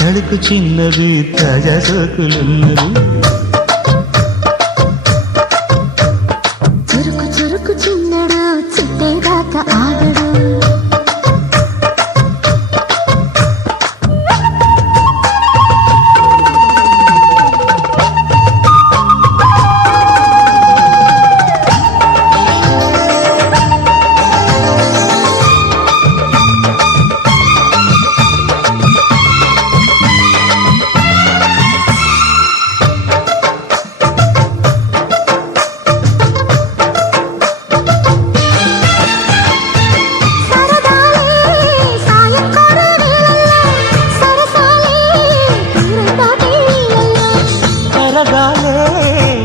తడుకు చిన్నది తాజా సోకులున్నది. చురుకు చురుకు చిన్నడు చిట్టేదాకా ఆగడు.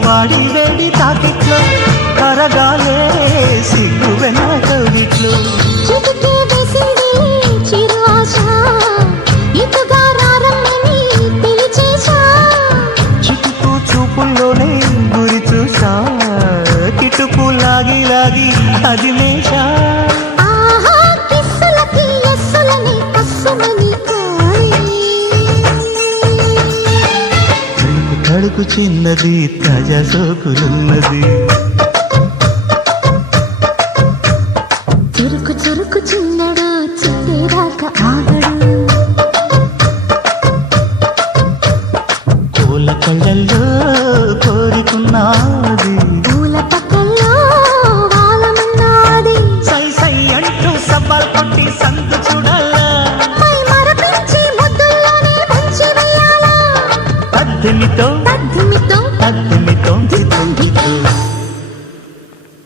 వాడి వేడి తాకిట్లో కరగాలే సిగ్గు వెనకవిట్లో. చిటికే వేసింది చిరు ఆశ ఇటుగా రారమ్మని పిలిచేశా. చిటుకు చూపుల్లోనే గురి చూసా కిటుకు లాగి లాగి అది మేషా. ఆహా కిస్సులకి ఎస్సులని కస్సుమని తడుకు చిన్నది తాజా సోకులున్నది. చురుకు చురుకు చిన్నడు చిట్టేదాకా ఆగడు.